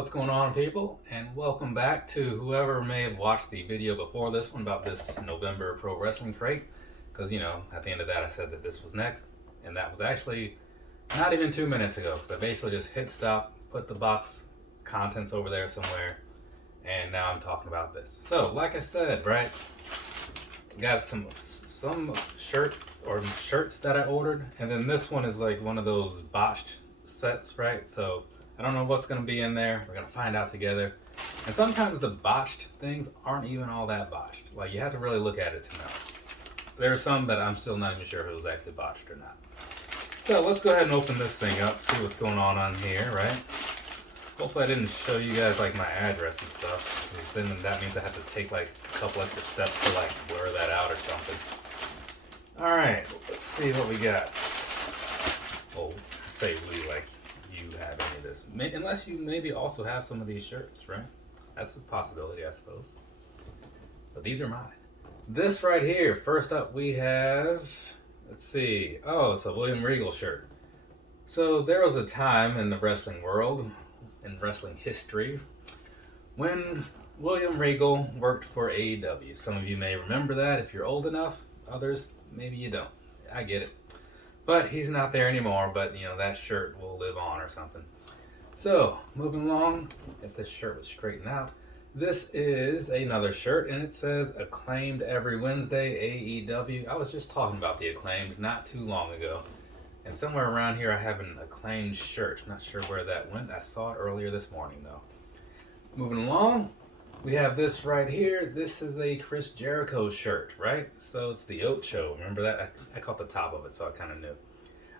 What's going on, people? And welcome back to whoever may have watched the video before this one about this November pro wrestling crate. Because, at the end of that I said that this was next. And that was actually not even 2 minutes ago. Because I basically just hit stop, put the box contents over there somewhere. And now I'm talking about this. So, like I said, right? Got some shirts that I ordered. And then this one is like one of those botched sets, right? So I don't know what's going to be in there. We're going to find out together. And sometimes the botched things aren't even all that botched. Like, you have to really look at it to know. There are some that I'm still not even sure if it was actually botched or not. So let's go ahead and open this thing up, see what's going on here, right? Hopefully I didn't show you guys like my address and stuff. Then that means I have to take like a couple extra steps to like blur that out or something. Alright, let's see what we got. Oh, say we like you have any of this. Unless you maybe also have some of these shirts, right? That's a possibility, I suppose. But these are mine. This right here, first up we have, let's see. Oh, it's a William Regal shirt. So there was a time in the wrestling world, in wrestling history, when William Regal worked for AEW. Some of you may remember that if you're old enough. Others, maybe you don't. I get it. But he's not there anymore, but that shirt will live on or something. So, moving along, if this shirt was straightened out, this is another shirt, and it says Acclaimed every Wednesday, AEW. I was just talking about the Acclaimed not too long ago. And somewhere around here I have an Acclaimed shirt. I'm not sure where that went. I saw it earlier this morning, though. Moving along, we have this right here. This is a Chris Jericho shirt, right? So it's the Ocho. Remember that? I caught the top of it, so I kind of knew.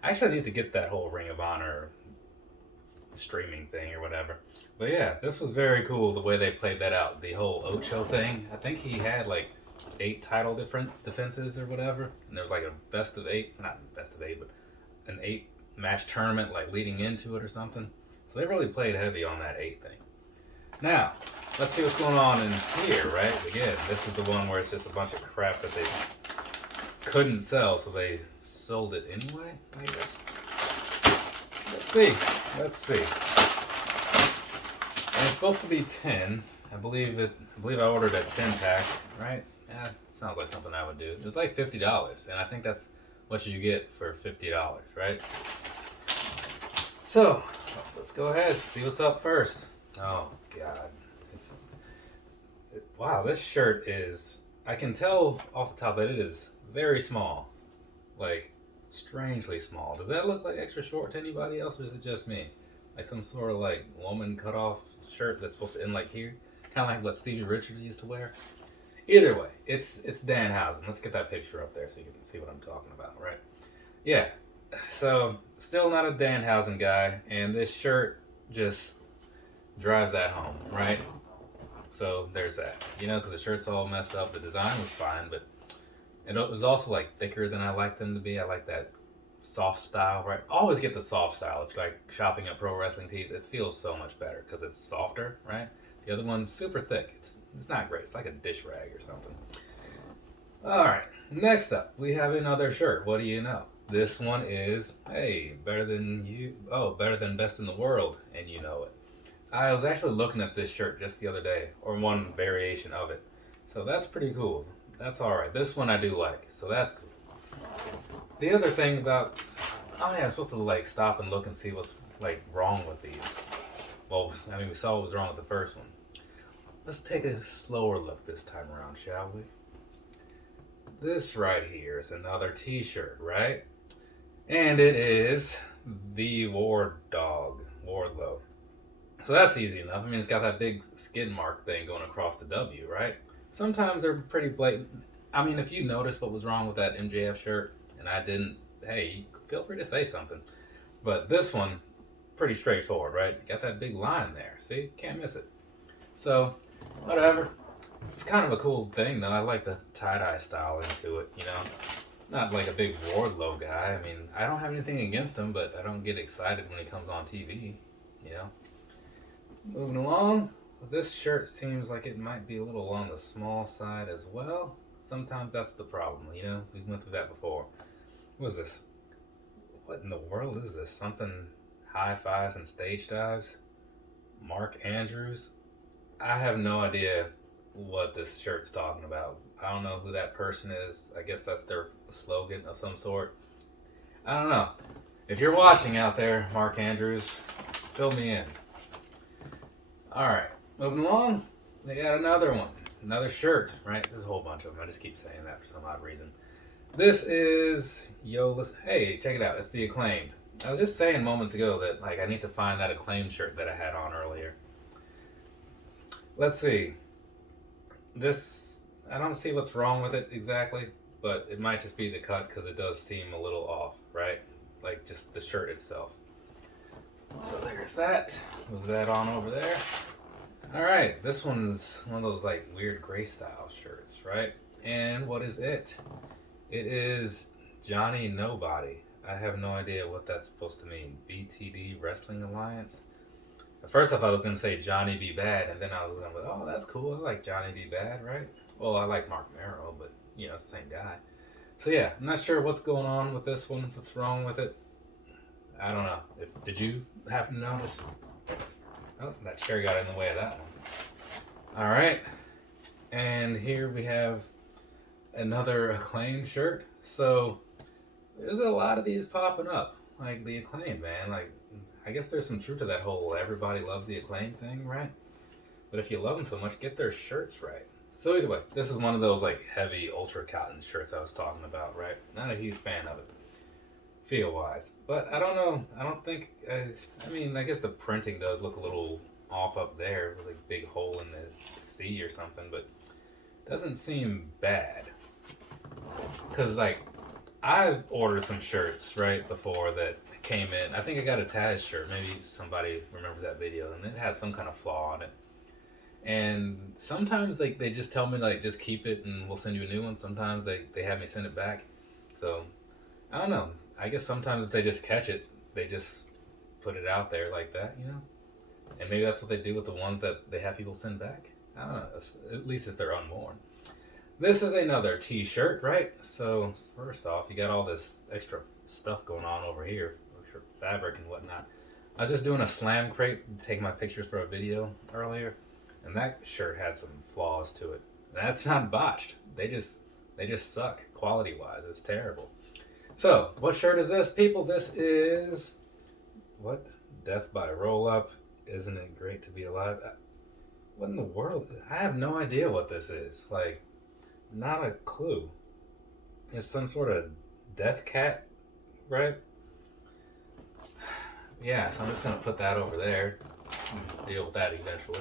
I actually need to get that whole Ring of Honor streaming thing or whatever. But yeah, this was very cool the way they played that out. The whole Ocho thing. I think he had like 8 title different defenses or whatever. And there was like a best of 8, not best of 8, but an 8 match tournament like leading into it or something. So they really played heavy on that 8 thing. Now, let's see what's going on in here, right? Again, this is the one where it's just a bunch of crap that they couldn't sell, so they sold it anyway, I guess. Let's see. And it's supposed to be 10. I believe I ordered a 10 pack, right? Yeah, sounds like something I would do. It was like $50, and I think that's what you get for $50, right? So, let's go ahead, see what's up first. Oh God, wow, this shirt is, I can tell off the top that it is very small, like strangely small. Does that look like extra short to anybody else, or is it just me? Like some sort of like woman cut off shirt that's supposed to end like here, kind of like what Stevie Richards used to wear. Either way, it's Danhausen. Let's get that picture up there so you can see what I'm talking about, right? Yeah, so still not a Danhausen guy, and this shirt just drives that home, right? So there's that, because the shirt's all messed up. The design was fine, but it was also like thicker than I like them to be. I like that soft style, right? Always get the soft style. If you're like shopping at Pro Wrestling Tees, it feels so much better because it's softer, right? The other one, super thick. It's not great. It's like a dish rag or something. All right, next up, we have another shirt. What do you know? This one is, hey, better than best in the world, and you know it. I was actually looking at this shirt just the other day, or one variation of it. So that's pretty cool. That's alright. This one I do like, so that's cool. The other thing about, oh yeah, I'm supposed to like stop and look and see what's like wrong with these. Well, I mean, we saw what was wrong with the first one. Let's take a slower look this time around, shall we? This right here is another t-shirt, right? And it is the Wardlow. So that's easy enough. I mean, it's got that big skid mark thing going across the W, right? Sometimes they're pretty blatant. I mean, if you noticed what was wrong with that MJF shirt, and I didn't, hey, feel free to say something. But this one, pretty straightforward, right? Got that big line there. See? Can't miss it. So, whatever. It's kind of a cool thing, though. I like the tie-dye style into it, Not like a big Wardlow guy. I mean, I don't have anything against him, but I don't get excited when he comes on TV, Moving along, this shirt seems like it might be a little on the small side as well. Sometimes that's the problem, we went through that before. What is this? What in the world is this? Something high fives and stage dives? Mark Andrews. I have no idea what this shirt's talking about. I don't know who that person is. I guess that's their slogan of some sort. I don't know. If you're watching out there, Mark Andrews, fill me in. Alright, moving along. We got another one. Another shirt, right? There's a whole bunch of them. I just keep saying that for some odd reason. This is, hey, check it out. It's the Acclaimed. I was just saying moments ago that like I need to find that Acclaimed shirt that I had on earlier. Let's see. This, I don't see what's wrong with it exactly, but it might just be the cut because it does seem a little off, right? Like just the shirt itself. So there's that. Move that on over there. All right, this one's one of those like weird gray style shirts, right? And what is it? It is Johnny Nobody. I have no idea what that's supposed to mean. BTD Wrestling Alliance. At first I thought I was going to say Johnny Be Bad, and then I was going to be, oh, that's cool. I like Johnny Be Bad, right? Well, I like Mark Merrow, but, you know, it's the same guy. So, yeah, I'm not sure what's going on with this one, what's wrong with it. I don't know. Did you happen to notice? Oh, that chair got in the way of that one. All right. And here we have another Acclaimed shirt. So, there's a lot of these popping up. Like, the Acclaimed, man. Like, I guess there's some truth to that whole everybody loves the Acclaimed thing, right? But if you love them so much, get their shirts right. So either way, this is one of those like heavy ultra cotton shirts I was talking about, right? Not a huge fan of it, feel-wise. But I don't know. I don't think, I mean, I guess the printing does look a little off up there with a big hole in the C or something, but it doesn't seem bad. Because like, I've ordered some shirts, right, before that came in. I think I got a Taz shirt. Maybe somebody remembers that video, and it had some kind of flaw on it. And sometimes like they just tell me like just keep it and we'll send you a new one. Sometimes they have me send it back. So I don't know. I guess sometimes if they just catch it, they just put it out there like that, you know. And maybe that's what they do with the ones that they have people send back. I don't know. At least if they're unworn. This is another t-shirt, right? So first off, you got all this extra stuff going on over here, fabric and whatnot. I was just doing a slam crate, taking my pictures for a video earlier, and that shirt had some flaws to it. That's not botched. They just suck quality-wise. It's terrible. So, what shirt is this, people? This is what? Death by Roll Up. Isn't it great to be alive? What in the world? I have no idea what this is. Like, not a clue. It's some sort of death cat, right? Yeah, so I'm just going to put that over there and deal with that eventually.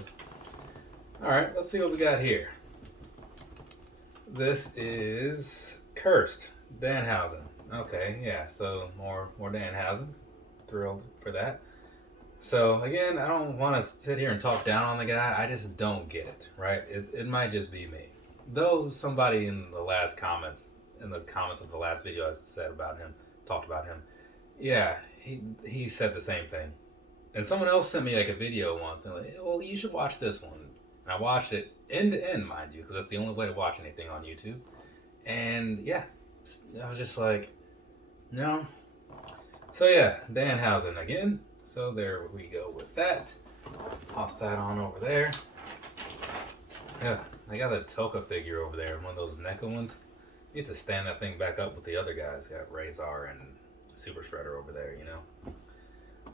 Alright, let's see what we got here. This is Cursed, Danhausen. Okay, yeah, so more Danhausen. Thrilled for that. So, again, I don't want to sit here and talk down on the guy. I just don't get it, right? It might just be me. Though somebody in the comments of the last video I said about him, talked about him, yeah, he said the same thing. And someone else sent me like a video once and like, well, you should watch this one. And I watched it end to end, mind you, because that's the only way to watch anything on YouTube. And yeah, I was just like, no. So yeah, Danhausen again. So there we go with that. Toss that on over there. Yeah, I got a Toka figure over there, one of those NECA ones. Need to stand that thing back up with the other guys. Got Razor and Super Shredder over there, you know.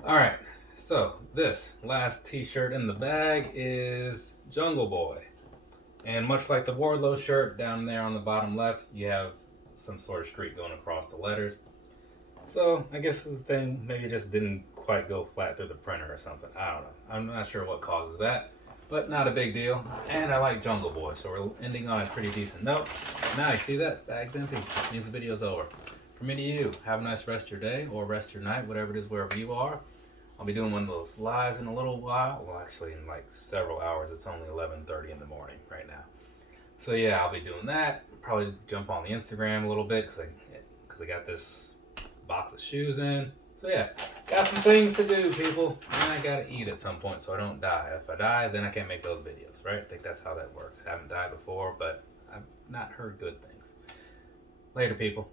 Alright, so this last t-shirt in the bag is Jungle Boy. And much like the Wardlow shirt down there on the bottom left, you have some sort of streak going across the letters. So I guess the thing maybe just didn't quite go flat through the printer or something. I don't know. I'm not sure what causes that, but not a big deal. And I like Jungle Boy, so we're ending on a pretty decent note. Now you see that? Bag's empty. Means the video's over. From me to you, have a nice rest of your day or rest of your night, whatever it is, wherever you are. I'll be doing one of those lives in a little while. Well, actually in like several hours. It's only 11:30 in the morning right now. So yeah, I'll be doing that. Probably jump on the Instagram a little bit because I got this box of shoes in. So yeah, got some things to do, people. And I gotta eat at some point so I don't die. If I die, then I can't make those videos, right? I think that's how that works. Haven't died before, but I've not heard good things. Later, people.